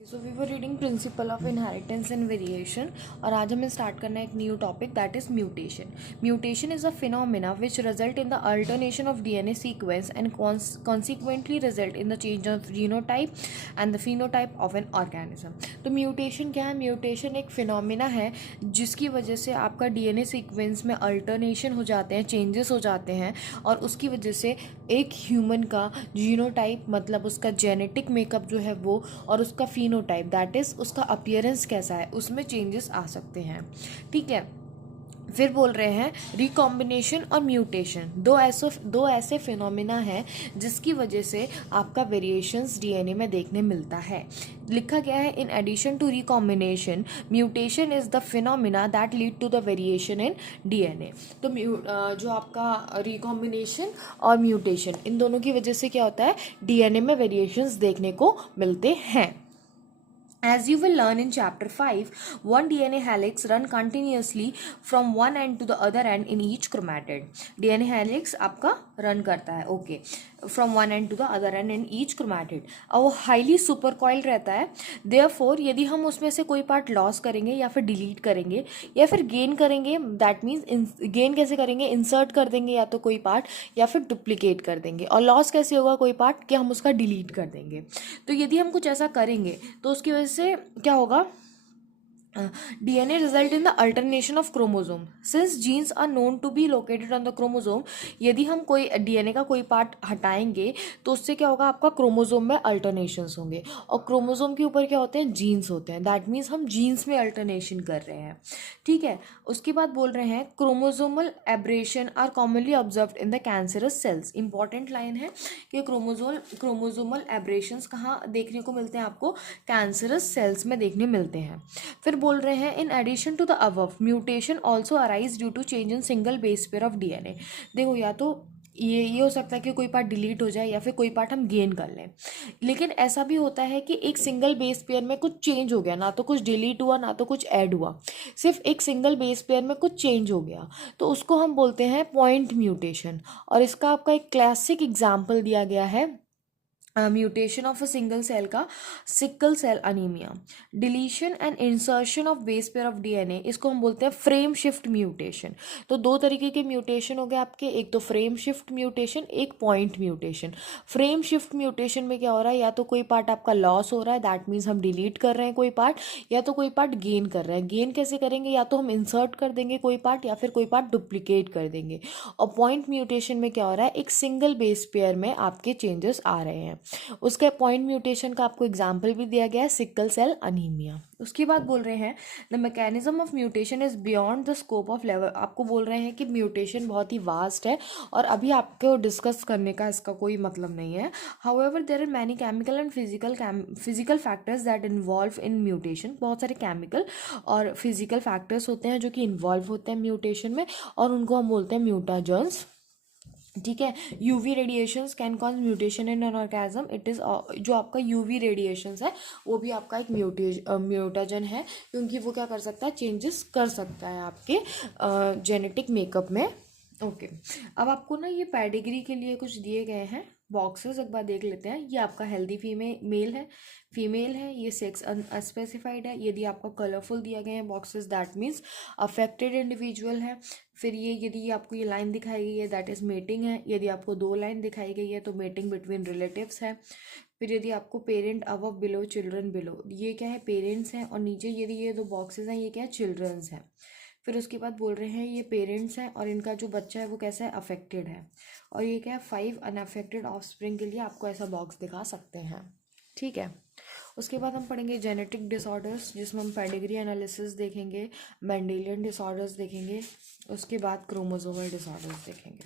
So we were reading principle of inheritance and variation और आज हमें स्टार्ट करना है एक new topic that is mutation. Mutation is a phenomena which result in the alternation of DNA sequence and consequently result in the change of genotype and the phenotype of an organism. तो mutation क्या है? Mutation एक phenomena है जिसकी वजह से आपका DNA sequence में अल्टरनेशन हो जाते हैं, चेंजेस हो जाते हैं और उसकी वजह से एक ह्यूमन का जीनोटाइप मतलब उसका जेनेटिक मेकअप जो है वो और उसका फिनोटाइप दैट इज़ उसका अपीयरेंस कैसा है उसमें चेंजेस आ सकते हैं. ठीक है, फिर बोल रहे हैं रिकॉम्बिनेशन और म्यूटेशन दो ऐसे फिनोमिना हैं जिसकी वजह से आपका वेरिएशंस डीएनए में देखने मिलता है. लिखा गया है in addition to recombination mutation is the phenomena that lead to the variation in DNA. तो जो आपका रिकॉम्बिनेशन और म्यूटेशन इन दोनों की वजह से क्या होता है, डीएनए में वेरिएशंस देखने को मिलते हैं. As you will learn in chapter 5, one DNA helix run continuously from one end to the other end in each chromatid. DNA helix आपका run करता है, okay, from one end to the other end in each chromatid. और वो highly supercoiled रहता है. Therefore, यदि हम उसमें से कोई पार्ट लॉस करेंगे या फिर डिलीट करेंगे या फिर गेन करेंगे, दैट मीन्स गेन कैसे करेंगे, इंसर्ट कर देंगे या तो कोई पार्ट या फिर डुप्लीकेट कर देंगे. और लॉस कैसे होगा कोई पार्ट, कि हम उसका डिलीट कर देंगे. तो यदि हम कुछ ऐसा करेंगे तो उसकी वजह से क्या होगा, DNA result in the alternation of chromosome. Since genes are known to be located on the chromosome, यदि हम कोई DNA का कोई पार्ट हटाएंगे तो उससे क्या होगा, आपका क्रोमोसोम में अल्टरनेशंस होंगे और क्रोमोसोम के ऊपर क्या होते हैं, जीन्स होते हैं. दैट मीन्स हम जीन्स में अल्टरनेशन कर रहे हैं. ठीक है, उसके बाद बोल रहे हैं chromosomal aberration are commonly observed in the cancerous cells. Important line है कि क्रोमोसोमल एब्रेशंस कहाँ देखने को मिलते हैं, आपको कैंसरस सेल्स में देखने मिलते हैं. फिर बोल रहे हैं in addition to the above mutation also arise due to change in single base pair of DNA. देखो, या तो ये हो सकता है कि कोई पार्ट डिलीट हो जाए या फिर कोई पार्ट हम गेन कर लें. लेकिन ऐसा भी होता है कि एक सिंगल बेस पेयर में कुछ चेंज हो गया, ना तो कुछ डिलीट हुआ ना तो कुछ ऐड हुआ, सिर्फ एक सिंगल बेस पेयर में कुछ चेंज हो गया, तो उसको हम बोलते हैं पॉइंट म्यूटेशन. और इसका आपका एक क्लासिक एग्जाम्पल दिया गया है mutation of a single cell का sickle cell anaemia. Deletion and insertion of base pair of DNA, इसको हम बोलते हैं फ्रेम शिफ्ट म्यूटेशन. तो दो तरीके के म्यूटेशन हो गए आपके, एक तो फ्रेम शिफ्ट म्यूटेशन, एक point mutation. Frame shift mutation में क्या हो रहा है, या तो कोई पार्ट आपका लॉस हो रहा है, दैट मीन्स हम डिलीट कर रहे हैं कोई पार्ट, या तो कोई पार्ट गेन कर रहे हैं. गेन कैसे करेंगे, या तो हम इंसर्ट कर देंगे कोई पार्ट या फिर कोई पार्ट डुप्लीकेट कर देंगे. और पॉइंट म्यूटेशन में क्या हो रहा है, एक सिंगल बेस पेयर में आपके चेंजेस आ रहे हैं. उसके पॉइंट म्यूटेशन का आपको एग्जाम्पल भी दिया गया है, सिकल सेल अनीमिया. उसके बाद बोल रहे हैं the mechanism of mutation is beyond the scope of level. आपको बोल रहे हैं कि म्यूटेशन बहुत ही वास्ट है और अभी आपको डिस्कस करने का इसका कोई मतलब नहीं है. However there are many chemical and physical factors that involve in mutation. बहुत सारे केमिकल और फिजिकल फैक्टर्स होते हैं जो कि इन्वॉल्व होते हैं म्यूटेशन में और उनको हम बोलते हैं म्यूटाजेंस. ठीक है, UV radiations can cause mutation in an organism. It is जो आपका यूवी रेडिएशंस है वो भी आपका एक म्यूटाजन है, क्योंकि वो क्या कर सकता है, चेंजेस कर सकता है आपके जेनेटिक मेकअप में. ओके, अब आपको ना ये पेडिग्री के लिए कुछ दिए गए हैं बॉक्सेस, एक बार देख लेते हैं. ये आपका हेल्दी फीमेल है, ये सेक्स अनस्पेसिफाइड है. यदि आपको कलरफुल दिया गया है boxes that means affected individual है. फिर यदि ये आपको ये लाइन दिखाई गई है दैट इज़ मेटिंग है. यदि आपको दो लाइन दिखाई गई है तो मेटिंग बिटवीन रिलेटिव्स है. फिर यदि आपको parent above below children below, ये क्या है, पेरेंट्स हैं. और नीचे यदि ये दो बॉक्सेस हैं ये क्या है, चिल्ड्रंस हैं. फिर उसके बाद बोल रहे हैं ये पेरेंट्स हैं और इनका जो बच्चा है वो कैसा है, अफेक्टेड है. और ये क्या है, 5 अनअफेक्टेड ऑफस्प्रिंग के लिए आपको ऐसा बॉक्स दिखा सकते हैं. ठीक है, उसके बाद हम पढ़ेंगे जेनेटिक डिसऑर्डर्स जिसमें हम पेडिग्री एनालिसिस देखेंगे, मेंडेलियन डिसऑर्डर्स देखेंगे, उसके बाद क्रोमोसोमल डिसऑर्डर्स देखेंगे.